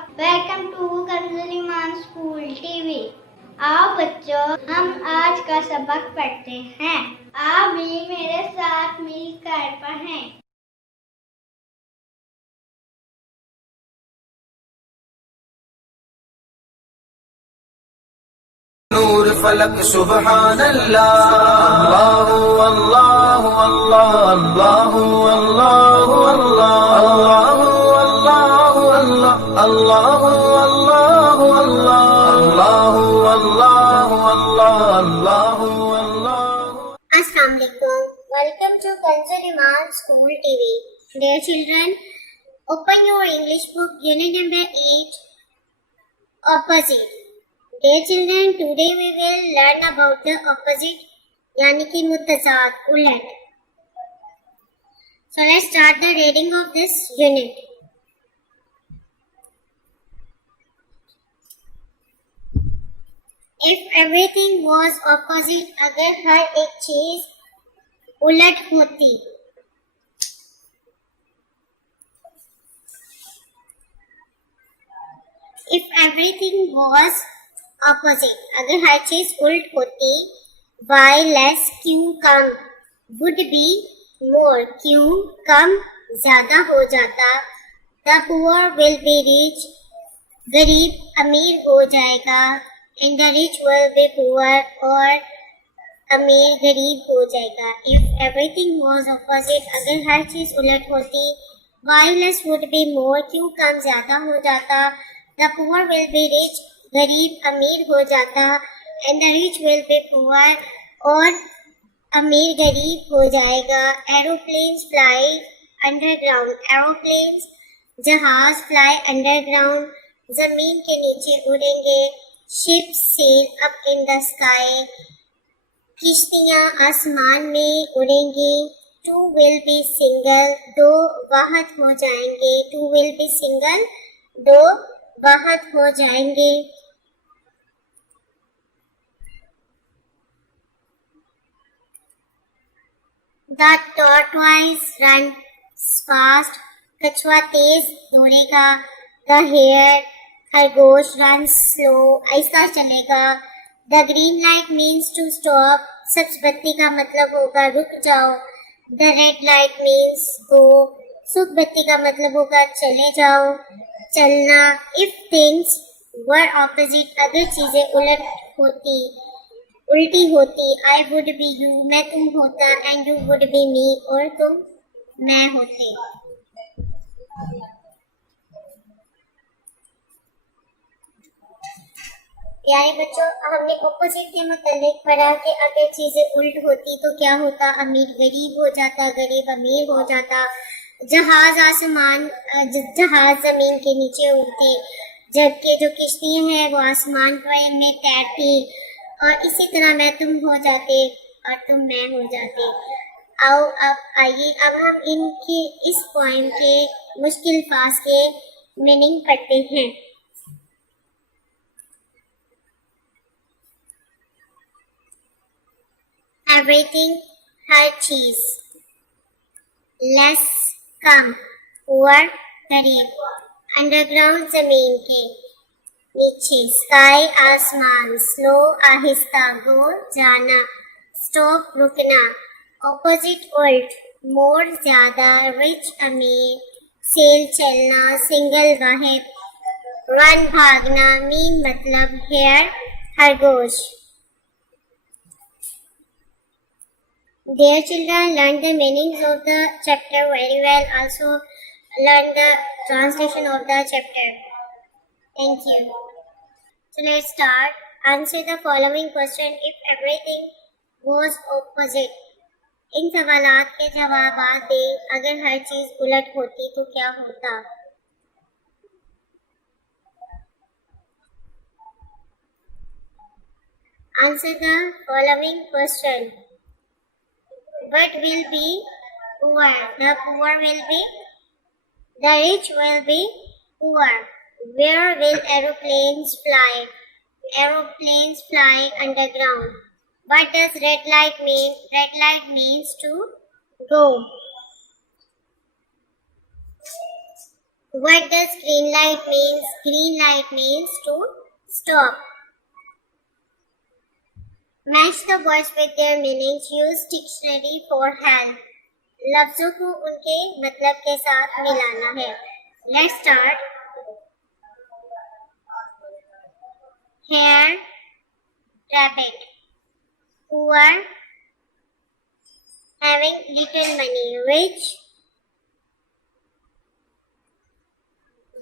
Welcome to कंज ईमान school TV. आओ बच्चों, हम आज का सबक पढ़ते हैं। आप भी मेरे साथ मिलकर पढ़ें। नूर फलक सुबहान अल्लाह अल्लाह अल्लाह अल्लाह अल्लाह अल्लाह अल्लाह अल्लाह अल्लाह अल्लाह अल्लाह अल्लाह अल्लाह अल्लाह अल्लाह। Assalamu alaikum. Welcome to Kanz Iman School TV. Dear children, open your English book, unit number 8, opposite. Dear children, today we will learn about the opposite, यानी कि मुतज़ाद, उलट. So let's start the reading of this unit. If everything was opposite, अगर हर एक चीज उलट होती. If everything was opposite, अगर हर चीज उल्ट होती, why less, क्यों कम, would be more, क्यों कम ज्यादा हो जाता, the poor will be rich, गरीब अमीर हो जाएगा, and the rich will be poor, और अमीर गरीब हो जाएगा. If everything was opposite, अगर हर चीज उलट होती, why less would be more, क्यों कम ज्यादा हो जाता, the poor will be rich, गरीब अमीर हो जाता, and the rich will be poor, और अमीर गरीब हो जाएगा. Aeroplanes fly underground, aeroplanes जहाज fly underground, जमीन के नीचे उड़ेंगे. Ships sail up in the sky, किश्तियाँ आसमान में उड़ेंगी. Two will be single, दो वाहद हो जाएंगे. Two will be single, दो वाहद हो जाएंगे. The tortoise runs fast, कछुआ तेज दौड़ेगा. The hare, खरगोश runs slow, आहिस्ता चलेगा. The green light means to stop, सब्ज बत्ती का मतलब होगा रुक जाओ. The red light means go, सूख बत्ती का मतलब होगा चले जाओ, चलना. If things were opposite, अगर चीजें उल्टी होती, I would be you, मैं तुम होता, and you would be me, और तुम मैं होते. प्यारे बच्चों, हमने ऑपोजिट के मुतालिक पढ़ा कि अगर चीजें उल्ट होती तो क्या होता. अमीर गरीब हो जाता, गरीब अमीर हो जाता. जहाज जमीन के नीचे उड़ती, जबकि जो किश्तियां हैं वो आसमान पर में तैरती. और इसी तरह मैं तुम हो जाते और तुम मैं हो जाते. आइए अब हम इनकी इस पोएम के मुश्किल अल्फाज के मीनिंग पढ़ते हैं. Everything, हर चीज. Less, कम. Poor, गरीब. Underground, जमीन के नीचे. Sky, आसमान. Slow, आहिस्ता. Go, जाना. Stop, रुकना. Opposite, उल्ट. More, ज्यादा. Rich, अमीर. Sail, चलना. Single, वाहिद. Run, भागना. Mean, मतलब. Hare, खरगोश. Dear children, learn the meanings of the chapter very well. Also, learn the translation of the chapter. Thank you. So let's start. Answer the following question. If everything was opposite, इन सवालात के जवाबात दें. अगर हर चीज उलट होती तो क्या होता. Answer the following question. What will be poor? The poor will be. The rich will be poor. Where will aeroplanes fly? Aeroplanes fly underground. What does red light mean? Red light means to go. What does green light means? Green light means to stop. Match the words with their meanings. Use dictionary for help. लफ्जों को उनके मतलब के साथ मिलाना है. Let's start. Hair, rabbit. Poor, having little money. Rich,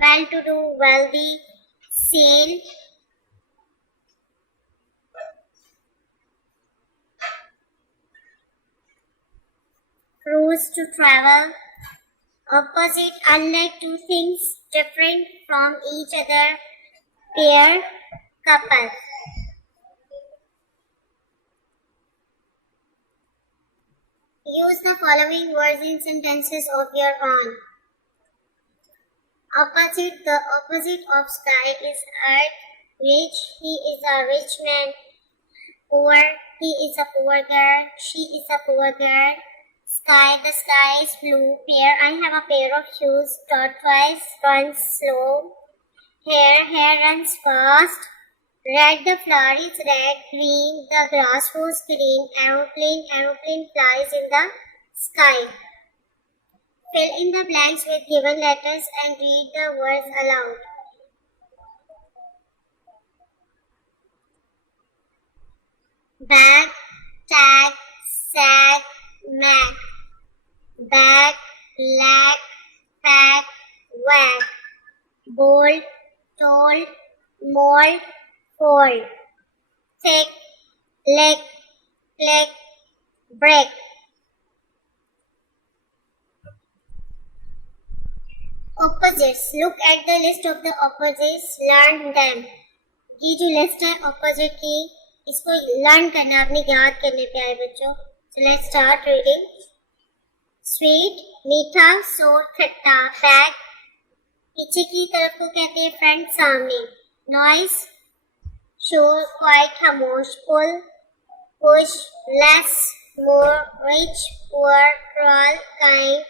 well-to-do, wealthy. Sail, cruise, to travel. Opposite, unlike, two things different from each other. Pair, couple. Use the following words in sentences of your own. Opposite, the opposite of sky is earth. Rich, he is a rich man. Poor, he is a poor girl. She is a poor girl. Sky, the sky is blue. Pair, I have a pair of shoes. Tortoise runs slow. Hair runs fast. Red, the flower is red. Green, the grass was green. Aeroplane flies in the sky. Fill in the blanks with given letters and read the words aloud. Bag, tag, sag, mag. Bag, lag, pack, wag. Bold, told, mold, fold. Thick, lick, flick, brick. Opposites. Look at the list of the opposites. Learn them. ये जो लिस्ट है opposite की, इसको लर्न करना, अपने याद करने पे आए बच्चों. So let's start reading. Sweet, मीठा. Sour, खट्टा. Back, पीछे की तरफ को कहते हैं फ्रंट, सामने. Noise, शोर, क्वाइट, खामोश. Pull, push. Less, more. Rich, poor. Cruel, kind.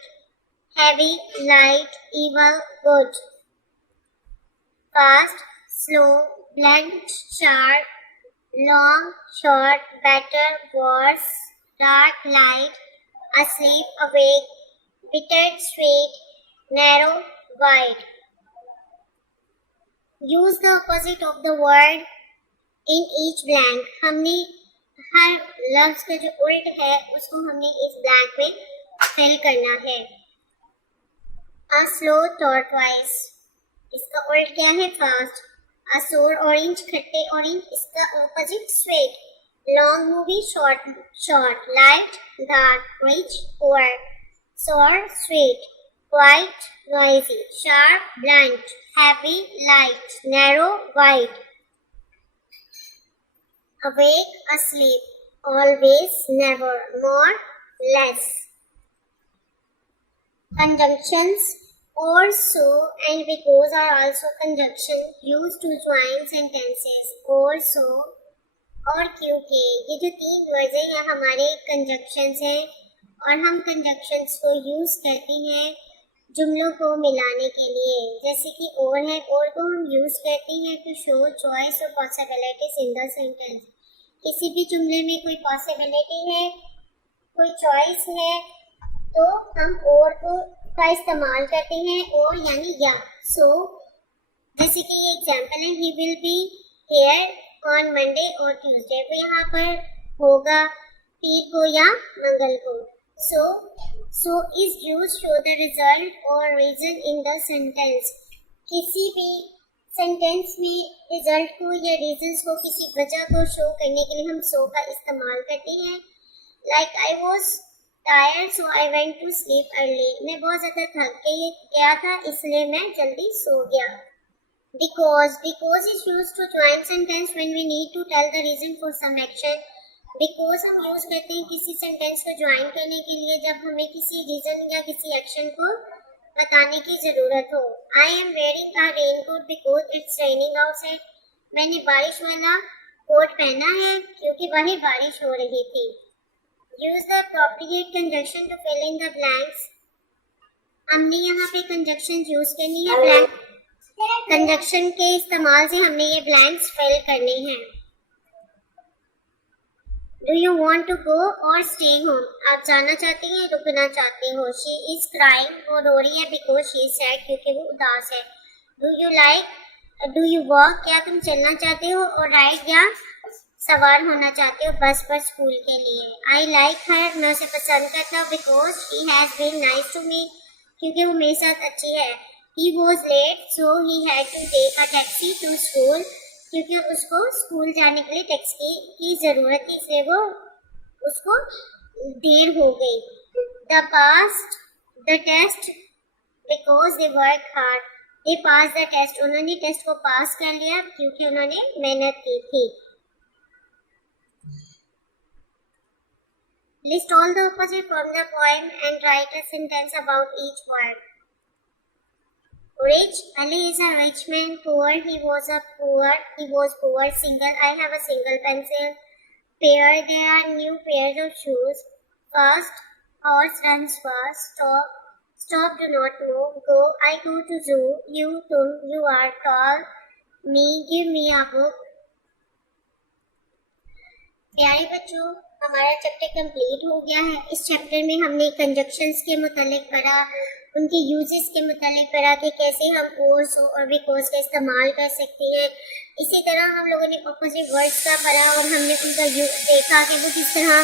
Heavy, light. Evil, good. Fast, slow. Blunt, sharp. Long, short. Better, worse. Dark, light. Asleep, awake. Bitter, sweet. Narrow, wide. Use the opposite of the word in each blank. हमने हर लफ्ज का जो उल्ट है उसको हमने इस ब्लैंक में फिल करना है. A slow tortoise, इसका उल्ट क्या है? Fast. A sour orange, खट्टे ऑरेंज, इसका opposite sweet. Long movie, short. Light, dark. Rich, poor. Sour, sweet. Quiet, noisy. Sharp, blunt. Heavy, light. Narrow, wide. Awake, asleep. Always, never. More, less. Conjunctions. Or, so, and because are also conjunctions used to join sentences. Or, so, और क्योंकि. ये जो तीन वर्ड्स हैं हमारे कंजक्शंस हैं और हम कंजक्शंस को यूज करते हैं जुमलों को मिलाने के लिए. जैसे कि और है, और को हम यूज करते हैं टू शो चॉइस और पॉसिबिलिटीज इन द सेंटेंस. किसी भी जुमले में कोई पॉसिबिलिटी है, कोई चॉइस है, तो हम और को का इस्तेमाल करते हैं. और यानी या. सो जैसे कि ये एग्जांपल है, he will be here on Monday और ट्यूसडे. वो यहाँ पर होगा पीर को या मंगल को. So is use show the result और रीजन इन द सेंटेंस. किसी भी सेंटेंस में रिजल्ट को या रीजंस को, किसी वजह को शो करने के लिए हम सो का इस्तेमाल करते हैं. Like I was tired so I went to sleep early. मैं बहुत ज़्यादा थक गया था इसलिए मैं जल्दी सो गया. Because is used to join sentence when we need to tell the reason for some action. Because हम यूज करते हैं किसी सेंटेंस को ज्वाइन करने के लिए जब हमें किसी रीजन या किसी एक्शन को बताने की जरूरत हो. I am wearing a raincoat because it's raining outside. मैंने बारिश वाला कोट पहना है क्योंकि बाहर बारिश हो रही थी. Use the appropriate conjunction to fill in the blanks. हमने यहाँ पे कंजक्शन यूज करनी है। ब्लैंक कंजक्शन के इस्तेमाल से हमने ये ब्लैंक्स फिल करने हैं। Do you want to go or stay home? आप जाना चाहते हैं, रुकना चाहते हो। शी इज क्राइंग, वो रो रही है, बिकॉज शी इज सैड, क्योंकि वो उदास है। Do you like, do you walk, क्या तुम चलना चाहते हो? और राइड, या सवार होना चाहते हो बस पर स्कूल के लिए। आई लाइक हर, मैं उसे पसंद करता हूँ, because she has been nice to me, क्योंकि वो मेरे साथ अच्छी है। He was late, so he had to take a taxi to school, क्योंकि उसको स्कूल जाने के लिए टैक्सी की जरूरत थी, इसलिए वो उसको देर हो गई। The passed the test because they work hard, they pass the test, उन्होंने टेस्ट को पास कर लिया क्योंकि उन्होंने मेहनत की थी। List all the opposite from the poem and write a sentence about each word. Rich, Ali is a rich man. Poor, he was poor. Single, I have a single pencil. Pair, there are new pairs of shoes. Fast, horse runs fast. Stop, do not move. Go, I go to zoo. You, tum, you are tall. Me, give me a book. प्यारे बच्चों, हमारा chapter complete हो गया है। इस चैप्टर में हमने कंजक्शंस के मुतालिक पढ़ा, उनके यूजेस के मुतालिक पढ़ा कि कैसे हम कोर्स और बिकॉज का इस्तेमाल कर सकते हैं। इसी तरह हम लोगों ने ऑपोजिट वर्ड्स का पढ़ा और हमने उनका देखा कि वो किस तरह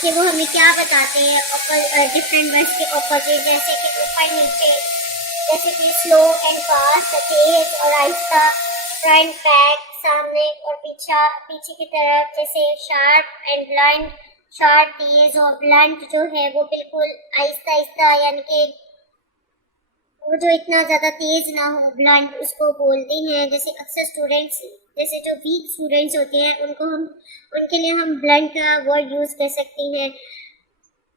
कि वो हमें क्या बताते हैं डिफरेंट वर्ड्स के ऑपोजिट, जैसे कि ऊपर नीचे, जैसे कि स्लो एंड फास्ट, तेज और आहिस्ता, फ्रंट बैक, सामने और पीछे की तरफ, जैसे शार्प एंड ब्लंट, शार्प तेज और ब्लंट जो है वो बिल्कुल आहिस्ता आहिस्ता, यानी कि वो जो इतना ज़्यादा तेज ना हो, ब्लंट उसको बोलते हैं। जैसे अक्सर स्टूडेंट्स, जैसे जो वीक स्टूडेंट्स होते हैं, उनके लिए हम ब्लंट का वर्ड यूज़ कर सकते हैं।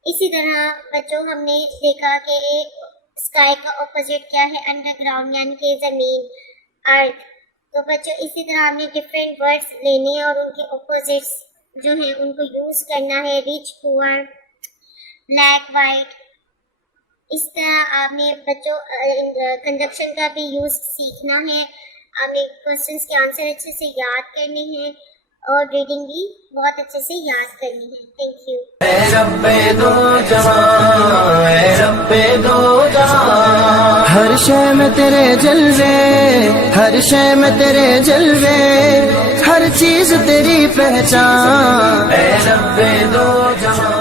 इसी तरह बच्चों हमने देखा कि स्काई का ऑपोजिट क्या है, अंडरग्राउंड, यानी कि ज़मीन, अर्थ। तो बच्चों इसी तरह हमने डिफरेंट वर्ड्स लेने हैं और उनके ऑपोजिट्स जो हैं उनको यूज़ करना है। Rich, poor, black, white. इस तरह आपने बच्चों कंजक्शन का भी यूज़ सीखना है। आपने क्वेश्चंस के आंसर अच्छे से याद करने हैं और रीडिंग भी बहुत अच्छे से याद करनी है। Thank you. हर शय में तेरे जलवे, हर शय में तेरे जलवे, हर चीज तेरी पहचान। ऐ रब्बे दो जहां।